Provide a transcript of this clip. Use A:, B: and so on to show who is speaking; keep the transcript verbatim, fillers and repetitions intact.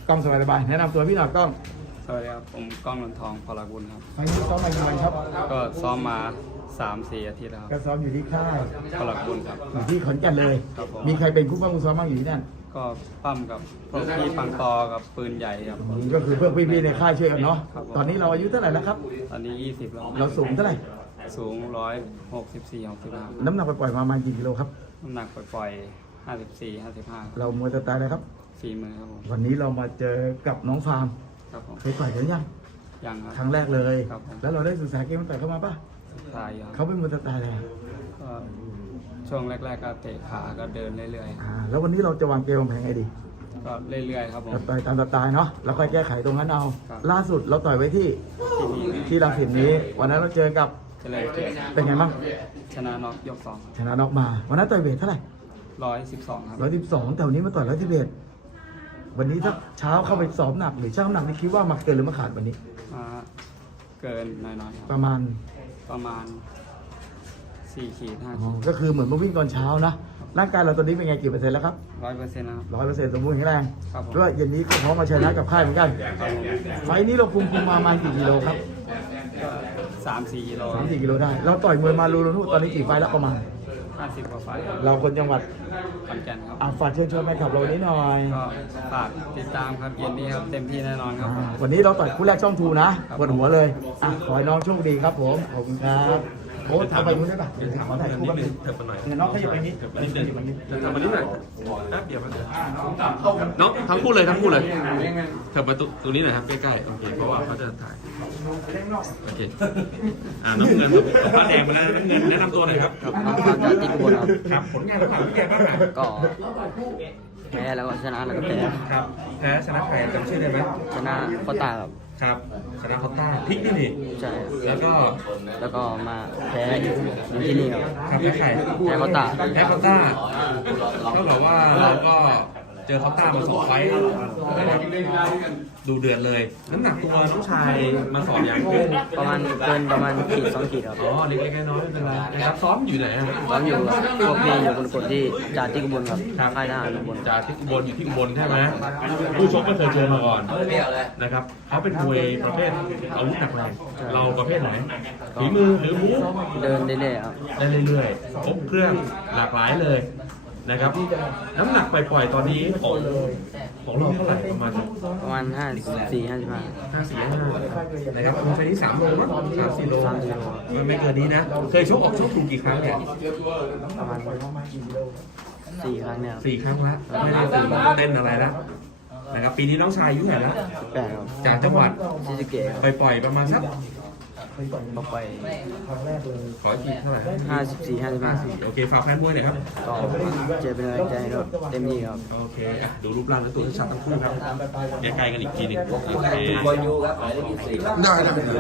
A: กล้องสบายๆแนะนำตัวพี่หน่อยกล้อง
B: สวัสดีครับผมก้องนนทองพลากุลครับ
A: ไฟล์นี้ซ้อมมากี่วันครับ
B: ก็ซ้อมมาสามสี่อาทิตย์แล้วค
A: ก็
B: รับ
A: ซ้อมอยู่ที่ค่าย
B: พลากุลครับ
A: อยู่ที่ขอนแก่นเลย
B: ครับผม
A: มีใครเป็นคู่บ้างคู่ซ้อมบ้างอยู่ที่นั่น
B: ก็ปั้มกับพวกพี่ปังตอกับปืนใหญ่ครับ
A: นี่ก็คือเพื่อนพี่ๆในค่ายช่วยกันเนาะ
B: ครับผม
A: ตอนนี้เราอายุเท่าไหร่แล้วครับ
B: ตอนนี้ยี่สิบแล้ว
A: เราสูงเท่าไหร่
B: สูงร้อยหกสิบสี่หกสิบห้า
A: น้ำหนักปล่อยๆมาประมาณกี่กิโลครับ
B: น้ำหนักปล่อยๆห้าสิบสี่ห้าสิบห้า
A: เรามวยสไตล์อะไรครับ
B: สี่มือครับผม
A: วันนี้เรามาเจอกับน้องฟาร์ม
B: ครับผม
A: เคยต่อยกันยัง
B: ยังครับ
A: ครั้งแรกเลย
B: ครับผม
A: แล้วเราได้ศึกษาเกมต่อยเข้ามาปะ
B: ตายอยู่ค
A: เขา
B: รับ
A: เป็นมวยสไตล์อะไร
B: ก็ช่วงแรก ๆ ก็เตะขาก็เดินเรื่อย
A: อ่าแล้ววันนี้เราจะวางเกมวางแผนไงดี
B: ๆ ก็เรื่อยๆครับผม
A: ต่อยตามสไตล์เนาะแล้วค่อยแก้ไขตรงนั้นเอา
B: ครับ
A: ล่าสุดเราต่อยไว้ที่
B: ที่นี่
A: ที่รังสิตนี้ วันนั้นเราเจอกับ
B: เจริญเกียรติ
A: เป็นไงบ้าง
B: ชนะน็อกยกสอง
A: ชนะน็อกมา วันนั้นต่อยเวทเท่าไหร่
B: ร้อยสิบสองครับ
A: ร้อยสิบสองแต่วันนี้มาต่อยร้อยสิบเอ็ดวันนี้ถ้าเช้าเข้าไปซ้อมหนักหรือช่างน้ำหนักนี่คิดว่ามาเกินหรือมาขาดวันนี้
B: มาเกินหน้อยๆค
A: ป
B: รับ
A: ระมาณ
B: ประมาณสี่ขีดห้า
A: อ๋อ
B: ขีด
A: ก็คือเหมือนมาวิ่งตอนเช้านะร่างกายเราตอนนี้เป็นไงกี่เปอร์เซ็นต์แล้วครับ
B: ร้อยเปอร์เซ็นต์นะครับ
A: ร้อยเปอร์เซ็นต์สมบูรณ์แข็งแรง
B: ครับผม
A: ด้วยเย็นนี้ก็พร้อมมาชนะกับค่ายเหมือนกัน
B: ครับผม
A: ไฟล์นี้เราคุมคุมมาประมาณกี่กิโลครับ
B: ก็สามสี่กิโล
A: สามสี่กิโลได้ เราต่อยมวยมารูรูตอนนี้กี่ไฟล์แล้วประมาณ
B: ห้าสิบกว่าไฟล์ครับ
A: เราคนจังหวัด
B: ขอนแก่นครับ
A: อ่ะฝากเชิญชวนแฟนคลับเราวันนี้หน่อย
B: ก็ฝากติดตามครับเย็นนี้ครับเต็มที่แน่นอนครับ
A: อ่าวันนี้เราต่อยคู่แรกช่องทูนะปวดหัวเลยอ่ะขอให้น้องโชคดีครับผมขอบคุณครับโอ้เอาไปนู้นได้ปะเดี๋ยวถามขอถ่ายคู่กันนิด
C: เถิบมาหน่อย
A: เนี่ยน้องขยับไปนิด
C: นิดนึง
A: ขยับไปนิด
C: เถิบมานิดหน่อยแป๊บเดียวแป๊บเดียวน้องทั้งคู่เลยทั้งคู่เลยเถิบมาตรงนี้หน่อยครับใกล้ๆโอเคเพราะว่าเขาจะถ่ายโอเคอ่าน้องเงินกับผ้าแดงมาแล้วน้องเงินแนะนำตัวหน่อยครับ
D: ครับน้องฟาร์มจากจิตอุบลครับ
C: ครับผลงานของพี่แกบ้างครับ
D: ก็แพ้แล้วก็ชนะแล้วก็แพ้
C: ครับแพ้ชนะใครจำชื่อได้ไหม
D: ชนะโคตาครับ
C: ครับชนะคอตต้าพลิกนี่นี่
D: ใช่
C: แล้วก็
D: แล้วก็มาแพ้อยู่ที่นี่ครับ
C: ครับแพ้ใคร
D: แพ้โคตา
C: แพ้คอตต้าเท่ากับว่าเราก็เจอคอตต้ามาสองไฟต์นะครับดูเดือดเลย น้ำหนักตัวน้องชายมาสอบอย่าง
D: ประมาณเกินประมาณขีดสองขีดครับ
C: อ๋อเล็กๆน้อยๆไม่เป็นไรนะครับซ้อมอยู่ไหนอะ
D: ซ้อมอยู่กับพวกพี่อยู่คนกดที่จากที่อุบลครับค่ายทหารอุบล
C: จากที่อุบลอยู่ที่อุบลใช่ไหมผู้ชกก็เคยเจอมาก่อนนะครับเขาเป็นมวยประเภทอาวุธหนักแรงเราประเภทไหนฝีมือหรือบู๊
D: เดินเรื่อยๆครับ
C: ได้เรื่อยๆครบเครื่องหลากหลายเลยนะครับน้ำหนักปล่อยๆตอนนี้ของของเราเท่าไหร่ประมาณ
D: ประมาณห้าสี่ห้าสิบห้า
C: ห้าสี่ห้านะครับประมาณนี้สามโลมั้งสามสี่โล
D: สามสี่โล
C: มันไม่เกินนี้นะเคยชกออกชกถูกกี่ครั้งเนี่ย
D: ประมาณสี่ครั้งเนี่ยครับ
C: สี่ครั้งละไม่ได้ตื่นเต้นอะไรแล้วนะครับปีนี้น้องชายอายุเท่าไหร่แล้ว
D: สิบแปดครับ
C: จากจังหวัด
D: ที่สะเกตครับ
C: ไปปล่อยประมาณสัก
D: เข้าไป
C: ขออีกทีเท่าไหร่
D: ห้าสิบสี่ห้าสิบห้า
C: โอเคฝากแฟนมวยหน่อยครับ
D: ก็เจอเป็นกำลังใจให้ครับเต็มที่ครับ
C: โอเคอ่ะดูรูปร่างและตัวชัดๆทั้งคู่ครับใกล้ๆกันอีกทีหนึงโอเค
E: ได้ครับ